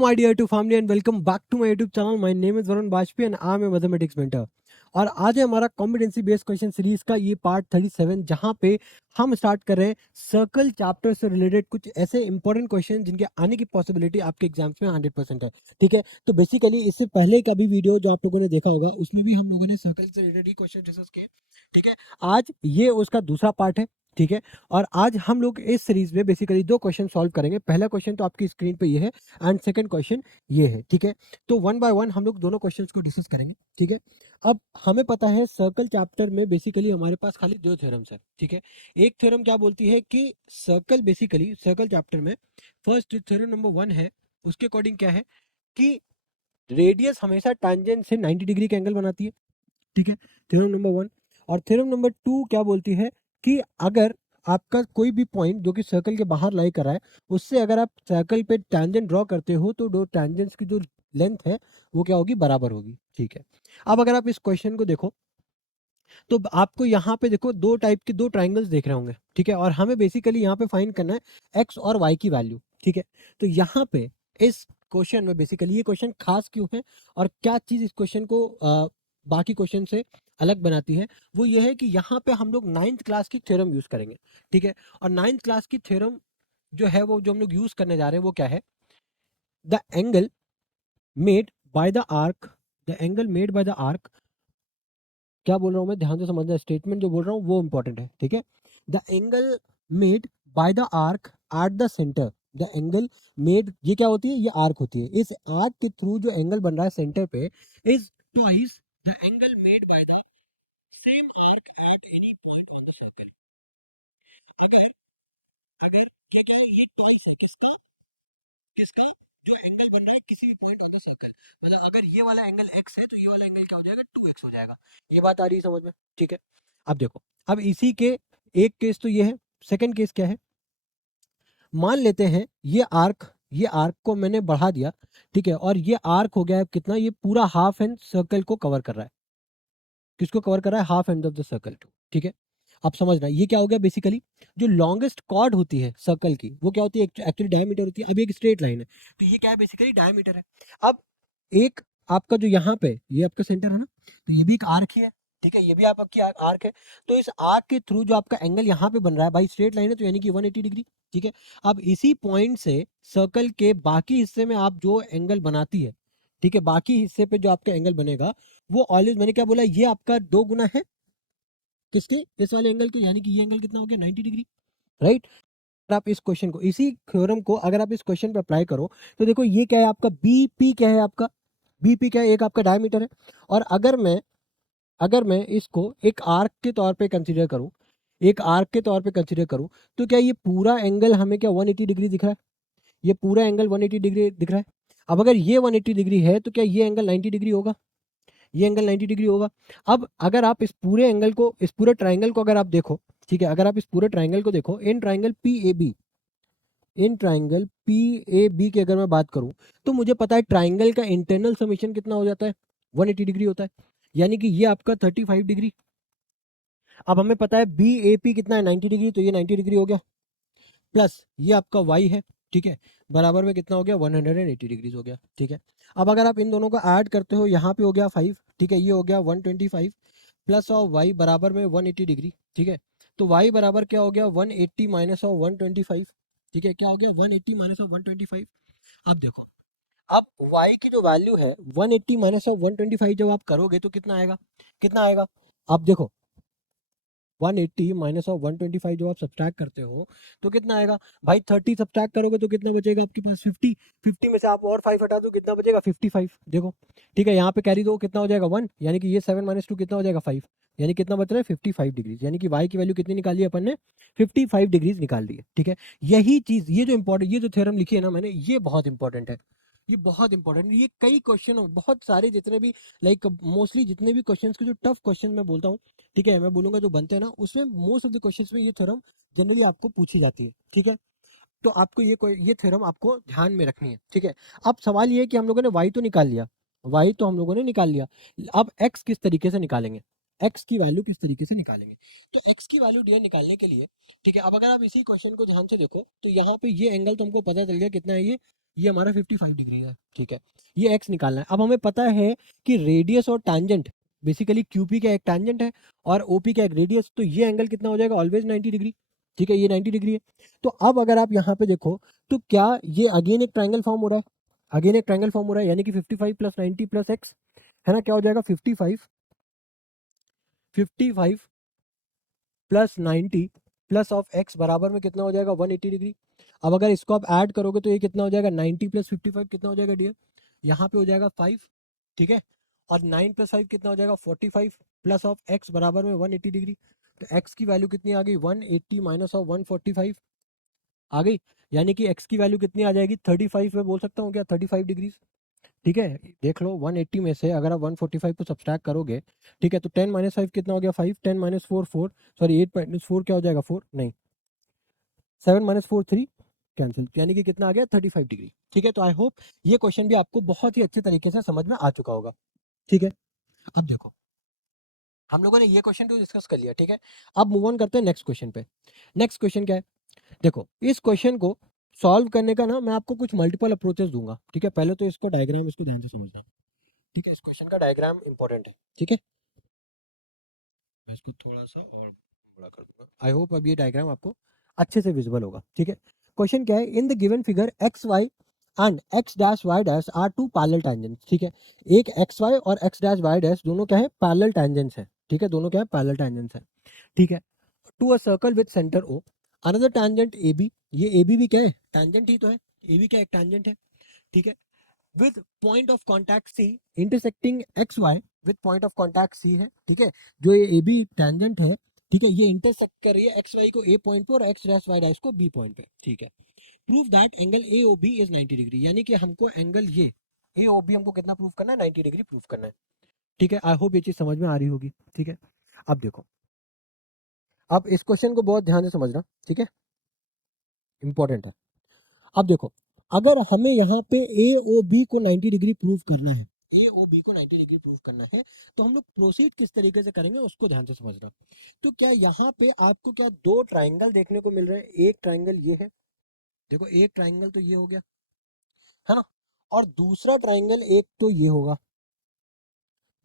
My dear to family and welcome back to my YouTube channel. My name is Varun Bajpayee and I am a mathematics mentor. और आज है हमारा competency based question series का ये part 37 जहां पे हम स्टार्ट कर रहे हैं सर्कल चैप्टर से रिलेटेड कुछ ऐसे इंपॉर्टेंट क्वेश्चन जिनके आने की पॉसिबिलिटी आपके एग्जाम्स में 100% है। ठीक है, तो बेसिकली इससे पहले का भी वीडियो जो आप लोगों ने देखा होगा उसमें भी हम लोगों ने सर्कल से रिलेटेड ही क्वेश्चन डिस्कस किए। ठीक है, आज ये उसका दूसरा पार्ट है। ठीक है, और आज हम लोग इस सीरीज में बेसिकली दो क्वेश्चन सॉल्व करेंगे। पहला क्वेश्चन तो आपकी स्क्रीन पे ये है एंड सेकंड क्वेश्चन ये है। ठीक है, तो वन बाय वन हम लोग दोनों क्वेश्चंस को डिस्कस करेंगे। ठीक है, अब हमें पता है सर्कल चैप्टर में बेसिकली हमारे पास खाली दो थ्योरम्स है। ठीक है, एक थ्योरम क्या बोलती है कि सर्कल बेसिकली सर्कल चैप्टर में फर्स्ट थ्योरम नंबर 1 है, उसके अकॉर्डिंग क्या है कि रेडियस हमेशा टैंजेंट से 90 डिग्री का एंगल बनाती है। ठीक है, थ्योरम नंबर 1। और थ्योरम नंबर 2 क्या बोलती है कि अगर आपका कोई भी पॉइंट जो कि सर्कल के बाहर लाई कर रहा है उससे अगर आप सर्कल पे टैंजेंट ड्रॉ करते हो तो दो टैंजेंट्स की जो लेंथ है वो क्या होगी, बराबर होगी। ठीक है, अब अगर आप इस क्वेश्चन को देखो तो आपको यहाँ पे देखो दो टाइप के दो ट्राइंगल्स देख रहे होंगे। ठीक है, और हमें बेसिकली यहाँ पे फाइंड करना है एक्स और वाई की वैल्यू। ठीक है, तो यहाँ पे इस क्वेश्चन में बेसिकली ये क्वेश्चन खास क्यों है और क्या चीज इस क्वेश्चन को बाकी क्वेश्चन से अलग बनाती है, वो ये है कि यहाँ पे हम लोग 9th क्लास की थ्योरम यूज करेंगे। ठीक है, और 9th क्लास की थ्योरम जो है वो जो हम लोग यूज करने जा रहे हैं वो क्या है, the angle made by the arc, the angle made by the arc. क्या बोल रहा हूँ मैं, ध्यान से समझना, स्टेटमेंट जो बोल रहा हूँ वो इंपॉर्टेंट है। ठीक है, the angle made by the arc at the centre, the angle made, ये क्या होती है, ये आर्क होती है। इस आर्क के थ्रू जो एंगल बन रहा है सेंटर पे is twice the angle made by the same arc at any point on the circle. अगर अगर ये क्या है, ये ट्वाइस है किसका, किसका, जो एंगल बन रहा है किसी भी पॉइंट ऑन द सर्कल। मतलब अगर ये वाला एंगल x है तो ये वाला एंगल क्या हो जाएगा, 2x हो जाएगा। ये बात आ रही है समझ में। ठीक है, अब देखो, अब इसी के एक केस तो ये है, सेकंड केस क्या है, मान लेते हैं ये आर्क को मैंने बढ़ा दिया। ठीक है, और ये आर्क हो गया है कितना, ये पूरा हाफ एंड सर्कल को कवर कर रहा है। किसको कवर कर रहा है, half and of the circle too. ठीक है, अब समझना ये क्या हो गया, बेसिकली जो लॉन्गेस्ट कॉर्ड होती है सर्कल की वो क्या होती है, एक्चुअली डायमीटर होती है। अब एक स्ट्रेट लाइन है तो ये क्या है, बेसिकली डायमीटर है। अब एक आपका जो यहाँ पे ये आपका सेंटर है ना, तो ये भी एक आर्क ही है। ठीक है, ये भी आपकी आर्क है। तो इस आर्क के थ्रू जो आपका एंगल यहाँ पे बन रहा है भाई, स्ट्रेट लाइन है तो यानी कि 180 डिग्री। ठीक है, अब इसी पॉइंट से सर्कल के बाकी हिस्से में आप जो एंगल बनाती है, ठीक है, बाकी हिस्से पे जो आपका एंगल बनेगा वो ऑलवेज, मैंने क्या बोला, ये आपका 2 गुना है किसके, इस वाले एंगल के, यानी कि ये एंगल कितना हो गया, 90 डिग्री। राइट, अगर आप इस क्वेश्चन को, इसी थ्योरम को अगर आप इस क्वेश्चन पे अप्लाई करो तो देखो ये क्या है आपका, बीपी क्या है आपका, बीपी क्या है, एक आपका डायमीटर है। और अगर मैं इसको एक आर्क के तौर पे कंसीडर करूं, एक आर्क के तौर पे कंसीडर करूं, तो क्या ये पूरा एंगल हमें क्या 180 डिग्री दिख रहा है, ये पूरा एंगल 180 डिग्री दिख रहा है। अब अगर ये 180 डिग्री है तो क्या ये एंगल 90 डिग्री होगा, ये एंगल 90 डिग्री होगा। अब अगर आप इस पूरे एंगल को, इस पूरे ट्राइंगल को अगर आप देखो, ठीक है, अगर आप इस पूरे ट्राइंगल को देखो, in triangle P A B, in triangle P A B की अगर मैं बात करूं तो मुझे पता है ट्राइंगल का इंटरनल समेशन कितना हो जाता है, 180 डिग्री होता है, यानी कि ये आपका 35 डिग्री। अब हमें पता है बी ए पी कितना है, 90 डिग्री, तो ये 90 डिग्री हो गया, प्लस ये आपका वाई है। ठीक है, बराबर में कितना हो गया, 180 डिग्रीज हो गया। ठीक है, अब अगर आप इन दोनों को ऐड करते हो, यहाँ पे हो गया 5, ठीक है, ये हो गया 125 प्लस ऑफ वाई बराबर में 180 डिग्री। ठीक है, तो वाई बराबर क्या हो गया, 180 माइनस ऑफ 125। ठीक है, क्या हो गया, 180 माइनस ऑफ 125। अब देखो, अब y की जो वैल्यू है 180 माइनस ऑफ 125 जब आप करोगे तो कितना आएगा, कितना आएगा, अब देखो 180 माइनस ऑफ 125 जो आप सब्ट्रैक्ट करते हो तो कितना आएगा भाई, 30 सब्ट्रैक्ट करोगे तो कितना बचेगा आपके पास, 50। 50 में से आप और 5 हटा दो, कितना बचेगा, 55। देखो, ठीक है, यहाँ पे कैरी दो, कितना हो जाएगा 1, यानी कि ये 7 माइनस 2 कितना हो जाएगा 5, यानी कितना बच रहा है 55 डिग्रीज, यानी कि y की वैल्यू कितनी निकाली है अपन ने, 55 डिग्रीज निकाल ली है। ठीक है, यही चीज, ये जो इंपॉर्टेंट, ये जो थ्योरम लिखी है ना मैंने, ये बहुत इंपॉर्टेंट है, ये बहुत इंपॉर्टेंट, ये कई क्वेश्चन, बहुत सारे जितने भी, लाइक मोस्टली जितने भी क्वेश्चंस के जो टफ क्वेश्चन मैं बोलता हूँ, ठीक है, मैं बोलूंगा जो बनते हैं ना, उसमें मोस्ट ऑफ द क्वेश्चंस में ये थ्योरम जनरली आपको पूछी जाती है। ठीक है, तो आपको ये थ्योरम आपको ध्यान में रखनी है। ठीक है, अब सवाल ये है कि हम लोगों ने y तो निकाल लिया, y तो हम लोगों ने निकाल लिया, अब x किस तरीके से निकालेंगे, x की वैल्यू किस तरीके से निकालेंगे, तो x की वैल्यू डियर निकालने के लिए, ठीक है, अब अगर आप इसी क्वेश्चन को ध्यान से देखो तो यहाँ पे ये एंगल तो हमको पता चल गया कितना है, ये ये हमारा 55 डिग्री है, ठीक है। ये एक्स निकालना है। अब हमें पता है कि रेडियस और टैंजेंट, बेसिकली क्यूपी का एक टैंजेंट है और ओपी का एक रेडियस, तो ये एंगल कितना हो जाएगा, ऑलवेज 90 डिग्री, ठीक है, ये 90 डिग्री है। तो अब अगर आप यहाँ पे देखो तो क्या ये अगेन एक ट्रायंगल फॉर्म हो रहा है, अगेन एक ट्रायंगल फॉर्म हो रहा है, यानी कि 55 प्लस 90 प्लस एक्स, है ना, क्या हो जाएगा 55 प्लस 90 प्लस ऑफ एक्स बराबर में कितना हो जाएगा 180 डिग्री। अब अगर इसको आप ऐड करोगे तो ये कितना हो जाएगा 90 प्लस 55 कितना हो जाएगा डियर, यहाँ पे हो जाएगा 5, ठीक है, और 9 प्लस 5 कितना हो जाएगा 45 प्लस ऑफ एक्स बराबर में 180 डिग्री। तो एक्स की वैल्यू कितनी आ गई 180 माइनस ऑफ 145 आ गई, यानी कि एक्स की वैल्यू कितनी आ जाएगी 35 में बोल सकता हूँ क्या, 35 डिग्री, ठीक है। देख लो 180 में से अगर आप 145 को सब्सट्रैक्ट करोगे, ठीक है, तो 10 माइनस 5 कितना हो गया 5, 10 माइनस 4 4, सॉरी 8 माइनस 4 क्या हो जाएगा 4 नहीं, 7 माइनस 4 3, कैंसिल, यानी कि कितना आ गया 35 डिग्री, ठीक है। तो आई होप ये क्वेश्चन भी आपको बहुत ही अच्छे तरीके से समझ में आ चुका होगा, ठीक है। अब देखो हम लोगों ने ये क्वेश्चन तो डिस्कस कर लिया, ठीक है। अब मूव ऑन करते हैं नेक्स्ट क्वेश्चन पे। नेक्स्ट क्वेश्चन क्या है, देखो इस क्वेश्चन को सॉल्व करने का ना मैं आपको कुछ मल्टीपल अप्रोचेस दूंगा, ठीक है। पहले तो इसको डायग्राम, इसको ध्यान से समझना, ठीक है, इस क्वेश्चन का डायग्राम इंपॉर्टेंट है, ठीक है। मैं इसको थोड़ा सा और बड़ा कर दूंगा, आई होप अब ये डायग्राम आपको अच्छे से विजिबल होगा, ठीक है। क्वेश्चन क्या है, in the given figure X Y and X dash Y dash are two parallel tangents, ठीक है। एक एक्स वाई और एक्स डैश वाई डैश दोनों क्या है, पैरेलल टेंजेंट्स है, ठीक है, दोनों क्या है, पैरेलल टेंजेंट्स है, ठीक है। To a circle with centre O, another tangent A B, ये ए बी भी क्या है, टेंजेंट ही तो है, ए बी क्या एक टेंजेंट है, ठीक है, with point of contact C intersecting X Y, with point of contact C है, ठीक है, जो ये ए बी टेंजेंट है, ठीक है, ये इंटरसेक्ट कर रही है एक्स वाई को ए पॉइंट पे और एक्स डैश वाई डैश को बी पॉइंट पे, ठीक है। Prove that angle A O B is 90 degree, यानी कि हमको एंगल ये ए ओ बी हमको कितना प्रूव करना है, 90 डिग्री प्रूव करना है, ठीक है। आई होप ये चीज समझ में आ रही होगी, ठीक है। अब देखो, अब इस क्वेश्चन को बहुत ध्यान से समझना, ठीक है, इंपॉर्टेंट है। अब देखो, अगर हमें यहाँ पे ए ओ बी को 90 डिग्री प्रूव करना है, ए ओ बी को 90 डिग्री प्रूव करना है, तो हम लोग प्रोसीड किस तरीके से करेंगे उसको ध्यान से समझना। तो क्या यहाँ पे आपको क्या दो ट्राइंगल देखने को मिल रहे हैं, एक ट्राइंगल ये है, देखो एक ट्राइंगल तो ये हो गया, है ना, और दूसरा ट्राइंगल एक तो ये होगा,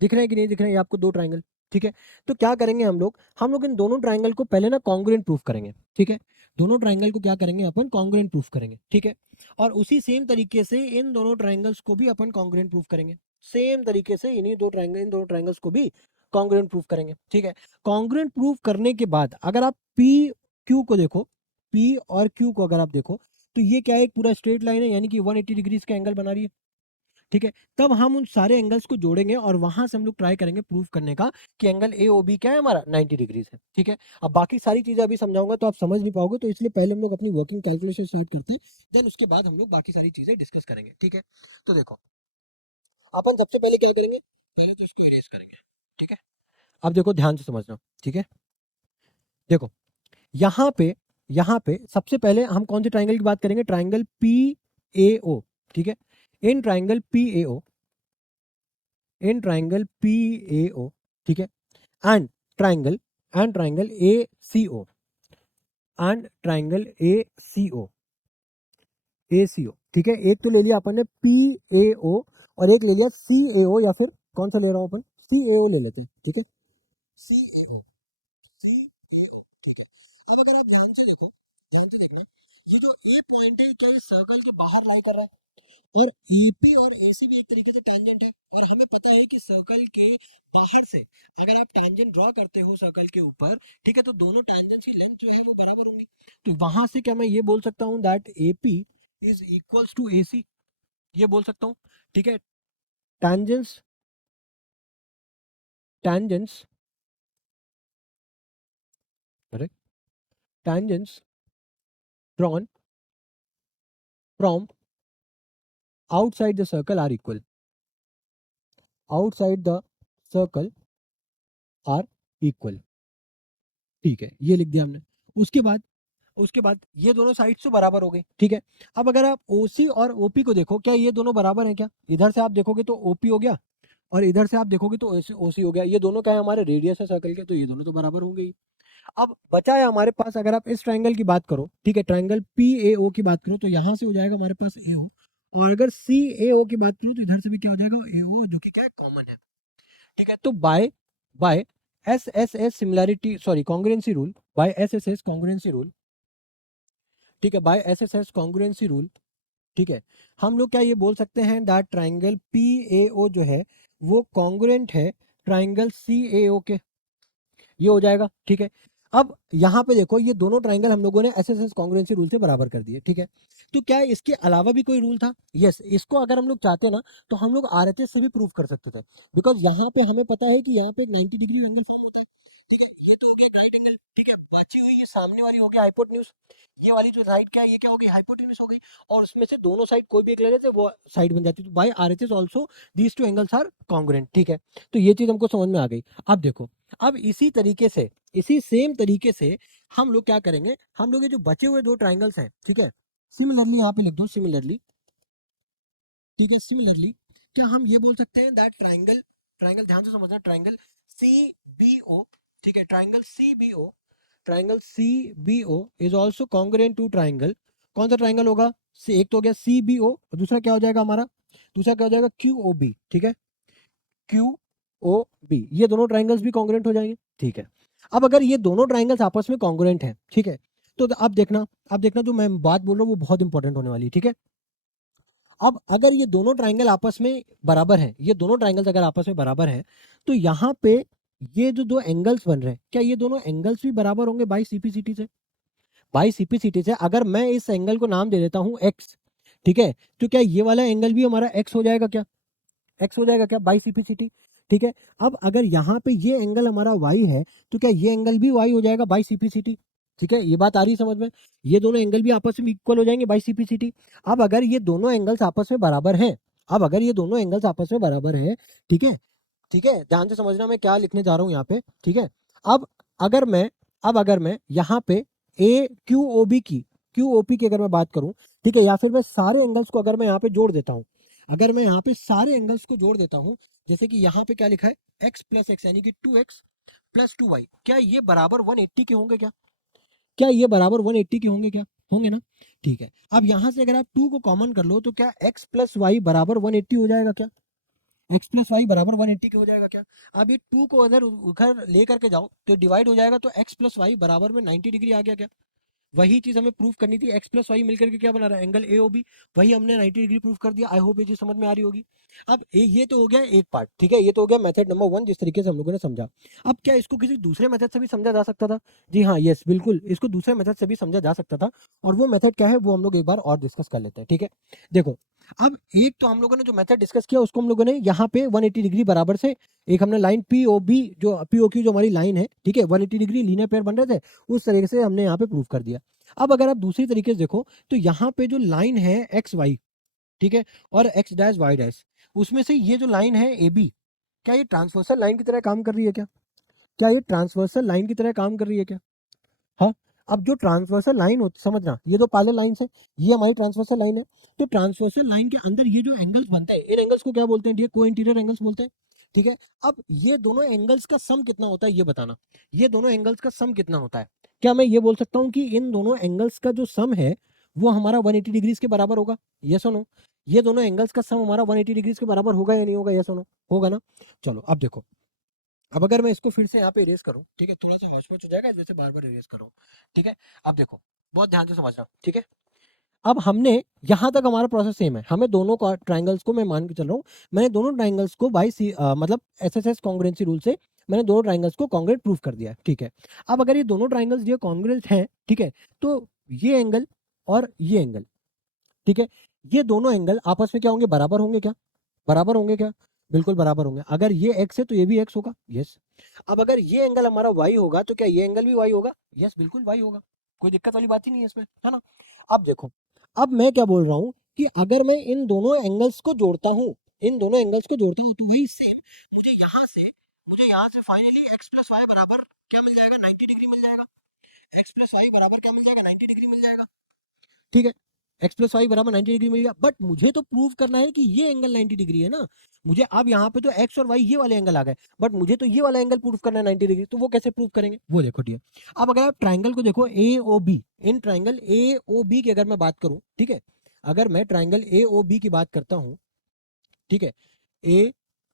दिख रहे हैं कि नहीं दिख रहे हैं ये आपको दो ट्राइंगल, ठीक है। तो क्या करेंगे हम लोग इन दोनों ट्राइंगल को पहले ना कॉन्ग्रुएंट प्रूफ करेंगे, ठीक है। दोनों ट्राइंगल को क्या करेंगे अपन, कॉन्ग्रुएंट प्रूफ करेंगे, ठीक है। और उसी सेम तरीके से इन दोनों ट्राइंगल्स को भी अपन कॉन्ग्रुएंट प्रूफ करेंगे, सेम तरीके से इन्हीं दो ट्राइंगल, इन दोनों ट्राइंगल्स को भी कॉन्ग्रुएंट प्रूफ करेंगे, ठीक है। कॉन्ग्रुएंट प्रूफ करने के बाद अगर आप पी क्यू को देखो, पी और क्यू को अगर आप देखो, तो ये क्या है, एक पूरा स्ट्रेट लाइन है, यानी कि 180 डिग्री का एंगल बना रही है, ठीक है। तब हम उन सारे एंगल्स को जोड़ेंगे और वहां से हम लोग ट्राई करेंगे प्रूव करने का कि एंगल ए ओ बी क्या है हमारा 90 डिग्रीज है, ठीक है। अब बाकी सारी चीजें अभी समझाऊंगा तो आप समझ नहीं पाओगे, तो इसलिए पहले हम लोग अपनी वर्किंग कैलकुलेशन स्टार्ट करते हैं, देन उसके बाद हम लोग बाकी सारी चीजें डिस्कस करेंगे, ठीक है। तो देखो अपन सबसे पहले क्या करेंगे, पहले तो इसको इरेज करेंगे, ठीक है। अब देखो ध्यान से समझना, ठीक है। देखो यहाँ पे सबसे पहले हम कौन से ट्राइंगल की बात करेंगे, ट्राइंगल पी ए ओ, ठीक है। In triangle P A O, in triangle P A O, ठीक है, and triangle A C O, and triangle A C O, ठीक है। एक तो ले लिया अपन ने पी ए ओ और एक ले लिया सी ए ओ, या फिर कौन सा ले रहा हूं अपन, सी ए ओ ले लेते हैं, ठीक है, सी ए ओ, सी ए ओ, ठीक है। अब अगर आप ध्यान से देखो, ध्यान से देखना, ये जो ए पॉइंट है क्या ये सर्कल के बाहर लाई कर रहा है, और ईपी और एसी भी एक तरीके से टैंजेंट है, और हमें पता है कि सर्कल के बाहर से अगर आप टैंजेंट ड्रॉ करते हो सर्कल के ऊपर, ठीक है, तो दोनों टैंजेंट्स की लेंथ जो है वो बराबर होंगी। तो वहां से क्या मैं ये बोल सकता हूँ that AP is equals to AC, ये बोल सकता हूँ, ठीक है। Tangents tangents correct, tangents drawn from outside the circle are equal, outside the circle are equal, ठीक है, ये लिख दिया हमने। उसके बाद ये दोनों साइड्स तो बराबर हो गए, ठीक है। अब अगर आप ओसी और ओपी को देखो, क्या ये दोनों बराबर हैं क्या, इधर से आप देखोगे तो ओपी हो गया और इधर से आप देखोगे तो ओसी हो गया, ये दोनों क्या है हमारे रेडियस है सर्कल के, तो ये दोनों तो बराबर होंगे ही। अब बचा है हमारे पास, अगर आप इस ट्राइंगल की बात करो, ठीक है, ट्राइंगल पी ए ओ की बात करो, तो यहां से हो जाएगा हमारे पास ए ओ और अगर सी ए ओ की बात करूं तो इधर से भी क्या हो जाएगा, ए ओ, जो कि क्या है, कॉमन है। ठीक है, तो by S S S similarity, sorry congruency rule, by S S S congruency rule, ठीक है, by S S S congruency rule, ठीक है, हम लोग क्या ये बोल सकते हैं दैट ट्राइंगल पी ए ओ जो है वो कॉन्ग्रुएंट है ट्राइंगल सी ए ओ के, ये हो जाएगा। ठीक है, अब यहाँ पे देखो ये दोनों ट्राइंगल हम लोगों ने S S S congruency rule से बराबर कर दिए। ठीक है, तो क्या इसके अलावा भी कोई रूल था? यस, इसको अगर हम लोग चाहते ना तो हम लोग आरएचएस से भी प्रूव कर सकते थे, बिकॉज यहाँ पे हमें पता है कि यहाँ पे एक 90 डिग्री एंगल फॉर्म होता है। ठीक है, ये तो हो गया राइट एंगल। ठीक है, बची हुई ये सामने वाली हो गया हाइपोटेन्यूज, ये वाली जो साइड क्या है ये क्या हो गई, हाइपोटेन्यूज हो गई, और उसमें से दोनों साइड कोई भी एक ले लेते वो साइड बन जाती है। तो by RHS also these two angles are congruent. ठीक है, तो ये चीज हमको समझ में आ गई। अब देखो, अब इसी तरीके से, इसी सेम तरीके से हम लोग क्या करेंगे, हम लोग ये जो बचे हुए दो ट्राइंगल्स हैं, ठीक है, सिमिलरली यहाँ पे लिख दो सिमिलरली। ठीक है, सिमिलरली क्या हम ये बोल सकते हैं दैट ट्राइंगल, ट्राइंगल ध्यान से समझना, ट्राइंगल सी बी ओ, ठीक है, triangle C B O, triangle C B O is also congruent to triangle, कौन सा ट्राइंगल होगा, एक तो हो गया सी बी ओ, और दूसरा क्या हो जाएगा हमारा, दूसरा क्या हो जाएगा, क्यू ओ बी। ठीक है, क्यू ओ बी, ये दोनों ट्राइंगल्स भी कॉन्ग्रुएंट हो जाएंगे। ठीक है, अब अगर ये दोनों ट्राइंगल्स आपस में कॉन्ग्रुएंट हैं, ठीक है, तो अब देखना जो मैं बात बोल रहा हूँ वो बहुत इंपॉर्टेंट होने वाली है। ठीक है, अब अगर ये दोनों ट्राइंगल आपस में बराबर हैं, ये दोनों ट्राइंगल्स अगर आपस में बराबर हैं, तो यहाँ पे ये जो दो एंगल्स बन रहे हैं, क्या ये दोनों एंगल्स भी बराबर होंगे बाई सीपीसीटी से? बाई सीपीसीटी से अगर मैं इस एंगल को नाम दे देता हूँ एक्स, ठीक है, तो क्या ये वाला एंगल भी हमारा एक्स हो जाएगा क्या, एक्स हो जाएगा क्या बाई सीपीसीटी? ठीक है, अब अगर यहाँ पे ये एंगल हमारा वाई है, तो क्या ये एंगल भी वाई हो जाएगा बाई सीपीसीटी? ठीक है, ये बात आ रही है समझ में, ये दोनों एंगल भी आपस में इक्वल हो जाएंगे बाई सीपीसीटी। अब अगर ये दोनों एंगल्स आपस में बराबर हैं, अब अगर ये दोनों एंगल्स आपस में बराबर है, ठीक है, ठीक है, ध्यान से समझना मैं क्या लिखने जा रहा हूँ यहाँ पे। ठीक है, अब अगर मैं अब अगर मैं यहाँ पे ए क्यू ओ बी की, क्यू ओ पी की अगर मैं बात करूँ, ठीक है, या फिर मैं सारे एंगल्स को अगर मैं यहाँ पे जोड़ देता हूँ, अगर मैं यहाँ पे सारे एंगल्स को जोड़ देता हूँ, जैसे कि यहाँ पे क्या लिखा है, x प्लस एक्स यानी कि 2x प्लस 2y, क्या ये बराबर 180 के होंगे क्या? क्या ये बराबर 180 के होंगे क्या? होंगे ना? ठीक है, अब यहाँ से अगर आप 2 को कॉमन कर लो तो क्या x प्लस वाई बराबर 180 हो जाएगा क्या? x प्लस वाई बराबर 180 के हो जाएगा क्या? अब ये 2 को अगर उधर ले करके जाओ तो डिवाइड हो जाएगा, तो x प्लस वाई बराबर में 90 डिग्री आ गया क्या? वही चीज हमें प्रूफ करनी थी, एक्स प्लस वाई मिलकर के क्या बना रहा है, एंगल ए ओ बी, वही हमने 90 डिग्री प्रूफ कर दिया। आई होप ये चीज समझ में आ रही होगी। अब ये तो हो गया एक पार्ट, ठीक है, ये तो हो गया मेथड नंबर 1 जिस तरीके से हम लोगों ने समझा। अब क्या इसको किसी दूसरे मेथड से भी समझा जा सकता था? जी हाँ, यस बिल्कुल, इसको दूसरे मेथड से भी समझा जा सकता था, और वो मेथड क्या है वो हम लोग एक बार और डिस्कस कर लेते हैं। ठीक है, देखो, अब एक तो हम लोगों ने जो मेथड डिस्कस किया उसको हम लोगों ने यहाँ पे 180 डिग्री बराबर से एक हमने लाइन पी ओ बी, जो पी ओ क्यू जो हमारी लाइन है, ठीक है, 180 डिग्री लीनियर पेयर बन रहे थे, उस तरीके से हमने यहाँ पे प्रूफ कर दिया। अब अगर आप दूसरी तरीके से देखो तो यहाँ पे जो लाइन है एक्स वाई, ठीक है, और एक्स डैश वाई डैश, उसमें से ये जो लाइन है ए बी, क्या ये ट्रांसवर्सल लाइन की तरह काम कर रही है क्या? क्या ये ट्रांसवर्सल लाइन की तरह काम कर रही है क्या? हाँ, अब जो ट्रांसवर्सल लाइन होती, समझना, ये दो पैरेलल लाइंस है, ये हमारी ट्रांसवर्सल लाइन है, तो ट्रांसवर्सल लाइन के अंदर ये जो एंगल्स बनते हैं, इन एंगल्स को क्या बोलते हैं, ये को इंटीरियर एंगल्स बोलते हैं। ठीक है, अब ये दोनों एंगल्स का सम कितना होता है ये बताना, ये दोनों एंगल्स का सम कितना होता है? क्या मैं ये बोल सकता हूँ कि इन दोनों एंगल्स का जो सम है वो हमारा 180 डिग्रीज के बराबर होगा? यस और नो? ये दोनों एंगल्स का सम हमारा 180 डिग्रीज के बराबर होगा या नहीं होगा? यस और नो? होगा ना? चलो अब देखो, अब अगर मैं इसको फिर से यहाँ पे इरेज करूँ, ठीक है, थोड़ा सा हौच पौच हो जाएगा जैसे बार बार इरेज करूँ। ठीक है, अब देखो, बहुत ध्यान से समझना। ठीक है, अब हमने यहाँ तक हमारा प्रोसेस सेम है, हमें दोनों ट्राइंगल्स को, मैं मान के चल रहा हूँ, मैंने दोनों ट्राइंगल्स को बाई सी मतलब S S S congruency rule से मैंने दोनों ट्राइंगल्स को कॉन्ग्रुएंट प्रूफ कर दिया है। ठीक है, अब अगर ये दोनों ट्राइंगल्स ये कॉन्ग्रुएंट हैं, ठीक है, तो ये एंगल और ये एंगल, ठीक है, ये दोनों एंगल आपस में क्या होंगे, बराबर होंगे क्या? बराबर होंगे क्या? बिल्कुल बराबर होंगे। अगर ये x है तो ये भी x होगा। यस, अब अगर ये एंगल हमारा y होगा तो क्या ये एंगल भी y होगा? यस बिल्कुल y होगा, कोई दिक्कत वाली बात ही नहीं है इसमें, है ना? अब देखो, अब मैं क्या बोल रहा हूँ कि अगर मैं इन दोनों एंगल्स को जोड़ता हूँ, इन दोनों एंगल्स को जोड़ता हूँ, तो वही सेम मुझे यहाँ से फाइनली x प्लस वाई बराबर क्या मिल जाएगा, 90 डिग्री मिल जाएगा। x प्लस वाई बराबर क्या मिल जाएगा, 90 डिग्री मिल जाएगा। ठीक है, एक्स प्लस वाई बराबर 90 डिग्री मिल गया, बट मुझे तो प्रूव करना है कि ये एंगल 90 डिग्री है ना। मुझे अब यहाँ पे तो एक्स और वाई ये वाले एंगल आ गए, बट मुझे तो ये वाला एंगल प्रूव करना है 90 डिग्री, तो वो कैसे प्रूव करेंगे वो देखो डियर। अब अगर आप ट्राइंगल को देखो A O B, in triangle A O B की अगर मैं बात करूं, ठीक है, अगर मैं ट्राइंगल ए ओ बी की बात करता हूँ, ठीक है, ए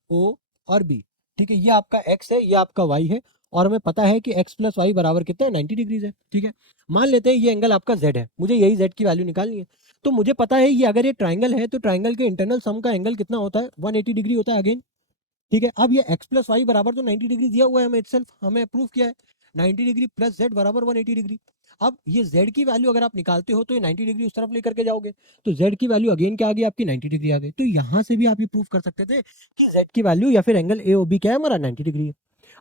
ओ और बी, ठीक है, ये आपका एक्स है, ये आपका वाई है, और हमें पता है कि एक्स प्लस वाई बराबर कितना है, 90 डिग्रीज है, ठीक है। मान लेते हैं ये एंगल आपका जेड है, मुझे यही जेड की वैल्यू निकालनी है। तो मुझे पता है ये अगर ये ट्राइंगल है तो ट्राइंगल के इंटरनल सम का एंगल कितना होता है, 180 डिग्री होता है अगेन, ठीक है। अब ये x प्लस वाई बराबर तो 90 डिग्री दिया हुआ है हमें इटसेल्फ, हमें प्रूव किया है 90 डिग्री प्लस z बराबर 180 डिग्री। अब ये z की वैल्यू अगर आप निकालते हो तो ये 90 डिग्री उस तरफ लेकर के जाओगे, तो z की वैल्यू अगेन क्या आ गई आपकी, 90 डिग्री आ गई। तो यहाँ से भी आप ये प्रूव कर सकते थे कि z की वैल्यू या फिर एंगल ए ओ बी क्या है हमारा, 90 डिग्री है।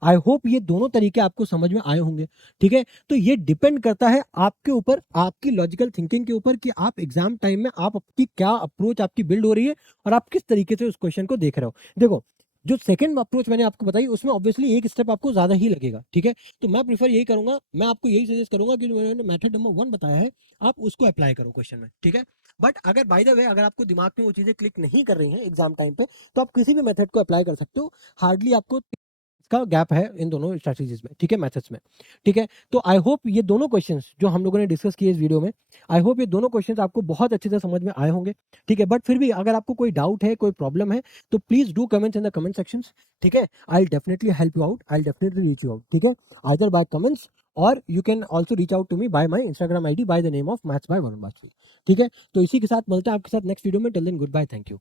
आई होप ये दोनों तरीके आपको समझ में आए होंगे, ठीक है। तो ये डिपेंड करता है आपके ऊपर, आपकी लॉजिकल थिंकिंग के ऊपर, कि आप एग्जाम टाइम में आप आपकी क्या अप्रोच आपकी बिल्ड हो रही है और आप किस तरीके से उस क्वेश्चन को देख रहे हो। देखो, जो सेकंड अप्रोच मैंने आपको बताई उसमें ऑब्वियसली एक स्टेप आपको ज्यादा ही लगेगा, ठीक है। तो मैं प्रीफर यही करूंगा, मैं आपको यही सजेस्ट करूंगा कि जो मैंने मेथड नंबर 1 बताया है आप उसको अप्लाई करो क्वेश्चन में, ठीक है। बट अगर बाय द वे अगर आपको दिमाग में वो चीजें क्लिक नहीं कर रही हैं एग्जाम टाइम पे, तो आप किसी भी मेथड को अप्लाई कर सकते हो। हार्डली आपको का गैप है इन दोनों स्ट्रैटेजीज में, ठीक है, मेथड्स में, ठीक है। तो आई होप ये दोनों क्वेश्चंस जो हम लोगों ने डिस्कस किए इस वीडियो में, आई होप ये दोनों क्वेश्चंस आपको बहुत अच्छे से समझ में आए होंगे, ठीक है। बट फिर भी अगर आपको कोई डाउट है, कोई प्रॉब्लम है, तो please do comments in the comment sections, ठीक है। I will definitely help you out, I will definitely reach you out, ठीक है, आइदर बाय कमेंट्स और you can also reach out to me by my Instagram ID by the name of maths by Varun Bajpai, ठीक है। तो इसी के साथ मिलते हैं आपके साथ नेक्स्ट वीडियो में, till then goodbye, thank you.